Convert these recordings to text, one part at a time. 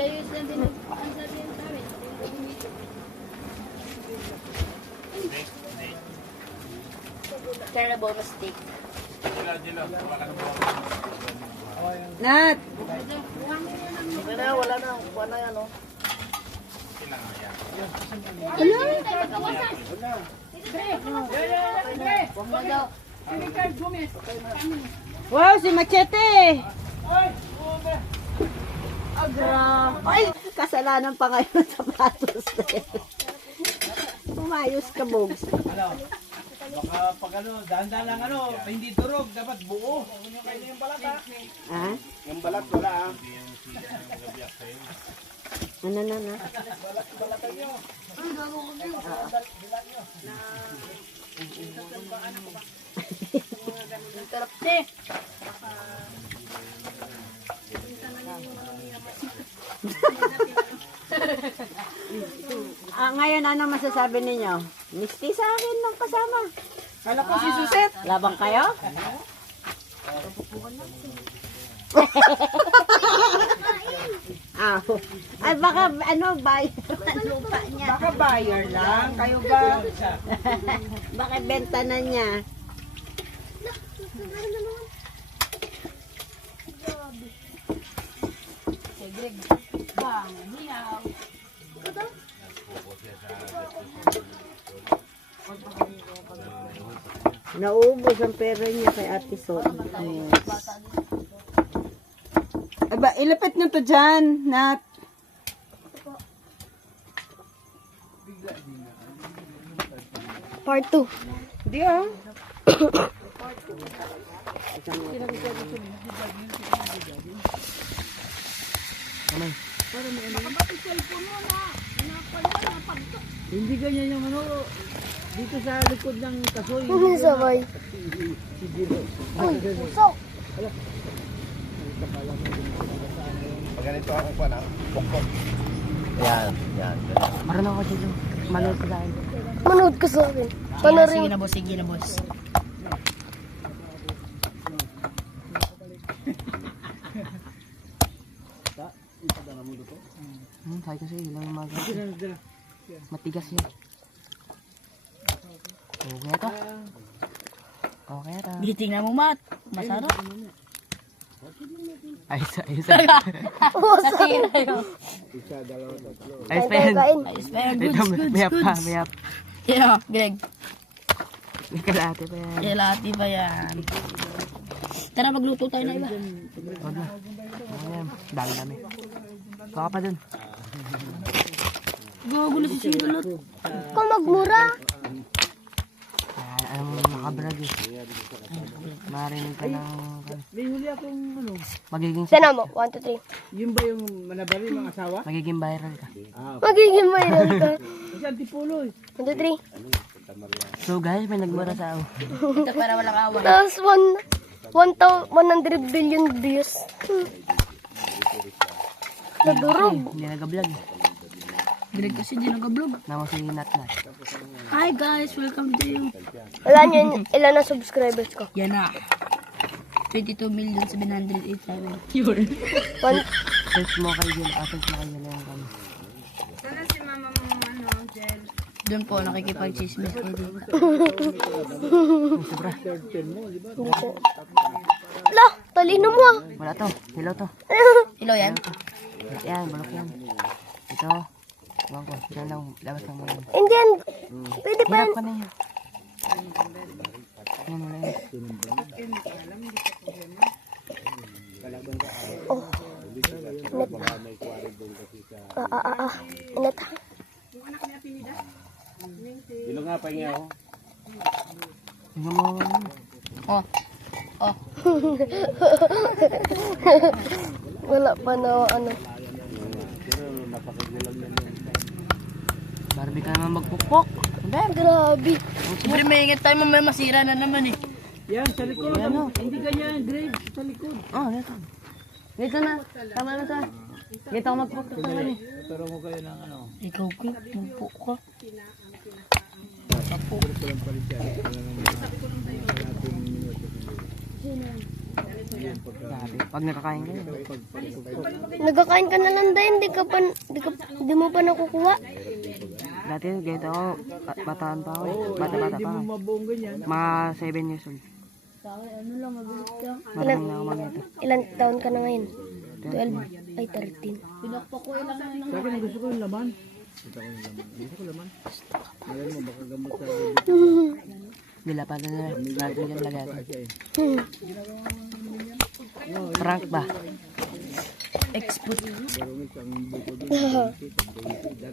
kayo sila din ang sabihin sa amin. Kaya na bonus stick. Nat! Wala na. Kuha na yan, oh. Wow, si Machete! Ay, kasalanan pa ngayon ng sapatos. Umayos ka, Bogs. Baka pag dahan-dahan lang hindi durog, dapat buo. Yung balat ha? Ha? Yung balat, wala ah. Ano na? Ngayon, ano masasabi ninyo? Misti sa akin ng kasama. Kala ko si Suset. Labang kayo? Ay, baka ano, buyer ang lupa niya. Baka buyer lang. Kayo ba? Baka benta na niya. Naubos ang pera niya kay Ate Sol. Yes. Aba, ilapit nyo to dyan, Nat. Part 2. Di ah. Hindi ganyan yung dito sa likod ng kasoy. Sabay. Pag ganito ako pa na, pokpok. Yan. Marunong ako dito. Manood ka dahil. Manood ka sa akin. Panorin. Sige na boss. Sabi kasi ilang yung mga matigas yun. Okay to. Okay to. Tingnan mo, Mat. Masarap. Ayos. Nasira yun. Ayos pa yan. Ayos pa yan. Ito, mayap pa. Yeah, Greg. May kalate pa yan. Ilati pa yan. Tara, magluto tayo na iba. Huwag na. Ayan, dami. Baka pa dun. Gagulo si Sirulot. Kung magmura. Ayan, alam mo makabrag eh. Marinig ka ng... May huli akong Magiging... Tignan mo. 1, 2, 3. Yun ba yung manabali ng asawa? Magiging viral ka. Magiging viral ka. Kasi antipulo eh. 1, 2, 3. So guys, may nagmura sa ako. Ito para walang awan. Tapos 100 billion views. Nadurog. Hindi nag-vlog. Greg kasi di nag-vlog. Naman si Nat. Hi guys, welcome to you. Ilan na subscribers ko? Yan na. 22,787,000. Yun. Search mo kay Jel. Search mo kay Jel. Ayan kami. Doon po, nakikipag-chismis kayo dito. Sobra. Ala, talino mo ah. Wala to. Hello to. Hello yan? Yan, balok yan. Ito. Iwan ko. Diyan lang. Labas lang muna. Hindi yan. Pwede pa Hirap yan. ka na yan. Yan, wala yan. Oh. Inat. Dilo nga, pahingi ako. Tingnan mo. Oh. Oh. Wala pa na ano. Barbie ka naman magpukpok. Grabe. Siyempre may ingat tayo, may masira na naman eh. Yan, sa likod. Hindi ganyan, Greg. Sa likod. Oh, dito. Dito na. Tama na to. Dito ako magpukpok naman eh. Pero mo kayo ng Ikaw ko, tumpo ko. Grabe. Pag nakakain ka, Nagkakain ka na lang dahil hindi mo pa nakukuha. dati ganito ako, bataan pa ako. Bata-bata pa ako. Mabuong ganyan. Mga 7 years old. Marunong na ako mag-ito. Ilang taon ka na ngayon? 12 ay 13. Sa akin, gusto ko yung laman. Gusto ko laman. Alam mo, baka gamot sa Nilapatan na natin yung lagatan. Hmm. Prank ba?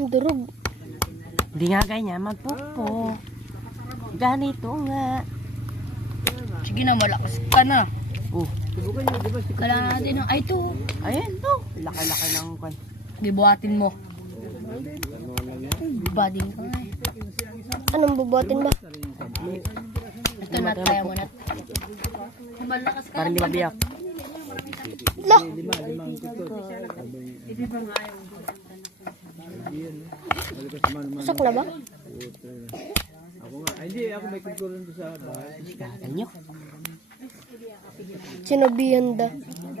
Durog. Hindi nga ganyan, magpupo. Ganito nga. Sige na, malakas ka na. Oh, Kailangan natin ng, ay ito. ayan to. Laki-laki ng kwan. Gibuhatin mo. Bading ka nga eh. Anong bubuhatin ba? Ito na, kaya mo na. Malakas ka. Parang di mabiyak. Lah! Pasok na ba? Ako nga. Ay, hindi, ako may kulturan doon sa bahay. Sikatan nyo. Sinabihan da.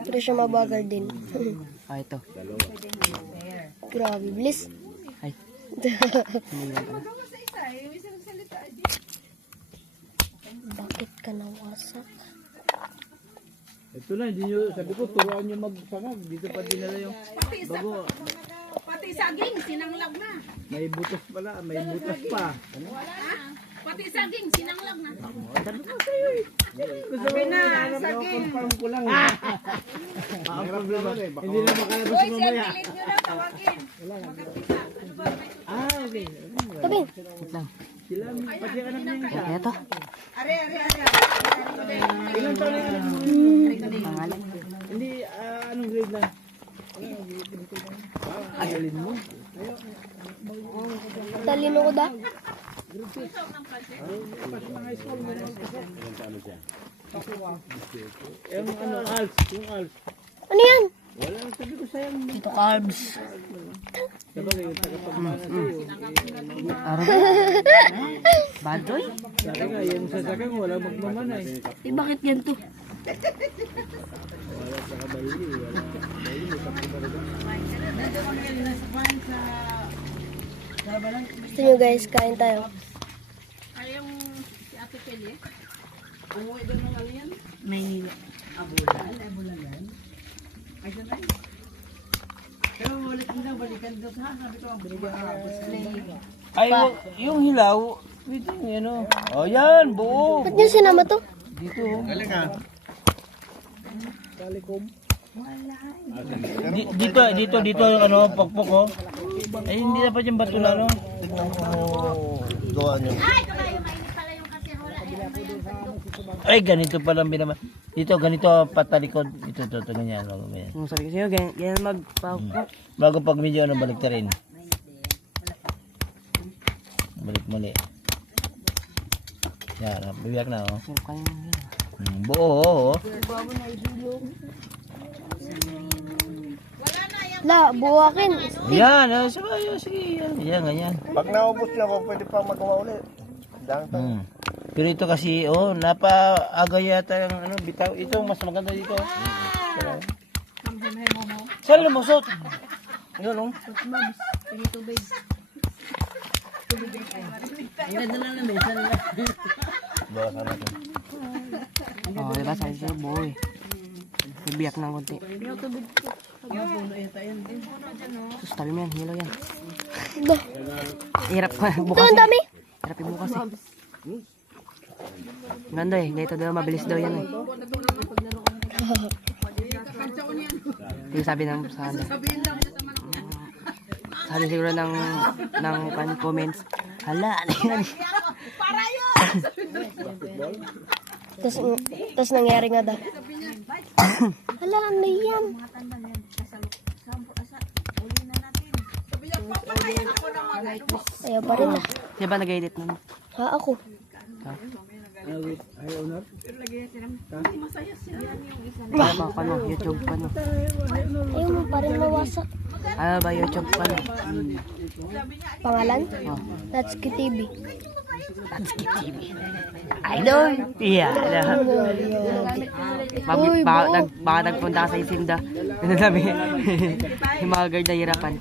Pero siya mabagal din. Ah, ito. Grabe, bliss. Ay. Hindi lang pala. Bakit ka nawasak? Ito na, hindi nyo, sabi ko, turuan nyo magsangag. Dito pa dinala yung bago. Pati saging, sinanglag na. May butas pala, may butas pa. Pati saging, sinanglag na. Gusto na, saging. Ko lang. Ang problema, hindi na makalabas Uy, mamaya. pilit nyo na, tawagin. Magkapisa. Ano ba? Ah, okay. Sabi, Wait lang. Sila, pati anak niya yung isa. Ito. Are. Ilan taon na yung anak mo? Pangalan. Hindi, anong grade na? Agalin mo. talino ko da. Yung ano, ALS. Yung ALS. Ano yan? Wala, sabi ko sayang. Ito carbs. Sabagay, yung tagapagmana sa'yo. Araw. Bad boy? Sabi nga, yung sasakang wala magmamana eh. Eh, bakit ganito? Wala sa kabayli, wala. Kabayli, may kapitalaga. Gusto nyo guys, kain tayo. Ano yung si Ate Kelly? May Ay, yung hilaw, wait yung ano. Oh, yan, buo. Ba't nyo sinama to? Dito. Galing ah. Dito yung ano, pokpok oh. Ay, hindi dapat yung bato na no. Tignan mo gawa nyo. Ay, kabayo, mainit pala yung kasi wala. Ay, ganito pala binaman. Dito, ganito patalikod. Ito, ganyan. Ganyan. Yung sabi ko sa'yo, ganyan magpapok. Bago pag medyo ano, balik ta rin. Balik muli. Yan, bibiyak na oh. Yung kanyang Buo oh. La, buwakin. Yan, sige. Yan, ganyan. Pag naubos niya ako, pwede pa magawa ulit. Dang Pero ito kasi, napaaga yata yung ano, bitaw. Ito, mas maganda dito. Saan lumusot? Yun, oh. Bawasan natin. oh, diba sabi sa'yo, boy. Nabiyak ng konti. Sus, tabi mo yan, hilo yan. Bah, Hirap ka, ito bukas ang dami. Hirap bukas eh. Ganda eh, ganito daw, mabilis daw yan eh. Yung sabi ng sa ano. Sabi siguro ng comments, hala, ano yan? Tapos nangyari nga da. Hala, ano yan? Ayaw pa rin ah. Siya ba nag-edit nun? Ha, ako. Ano ba, ano, YouTube ka no? Ayaw mo pa rin mawasak. Ano ba, YouTube ka no? Pangalan? Oh. Natsuki TV. Idol! Yeah, baka nagpunta ka sa Isinda. Ano sabi? Yung mga guard na hirapan.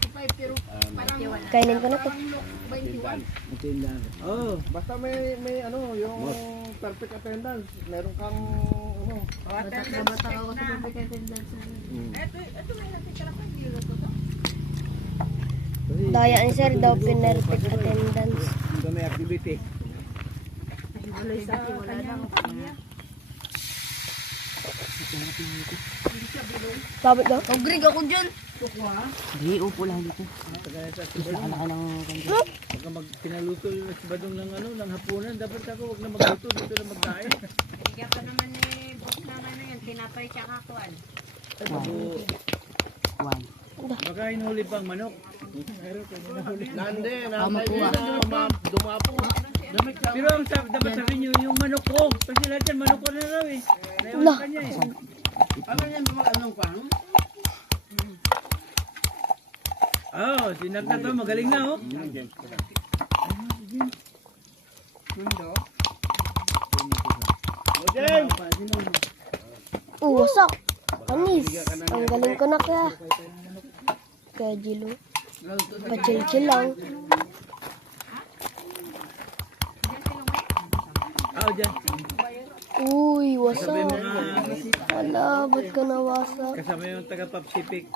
Kainin ko na to. Oh, basta may ano, yung perfect attendance. Meron kang ano. Daya ni sir daw perfect attendance. Ito may activity. Babot daw. Pag-greg ako dyan. Hindi, upo lang dito. Nakalaki ng kanto. Pagka pinaluto yung badong ng ano, ng hapunan, dapat ako wag na magluto, dito na magkain. Bigyan pa naman ni boss naman na yan. Tinapay tsaka kuwan. One. Baka hinuli pang manok. Nande, Tama po ah. dumapo. Pero ang dapat sabihin nyo, yung manok ko. Kasi lahat yan, manok ko na raw eh. Naiwan ka niya eh. Ano yan, mag-anong pang? Oh, sinagta to, magaling na oh. Wasak. Anis. Ang galing ko na kaya. Kaya Jilo. Pachil-chil lang. Oh, dyan. Uy, wasak. Sabi mga Ala, ba't ka nawasak? kasama yung taga-Pacific.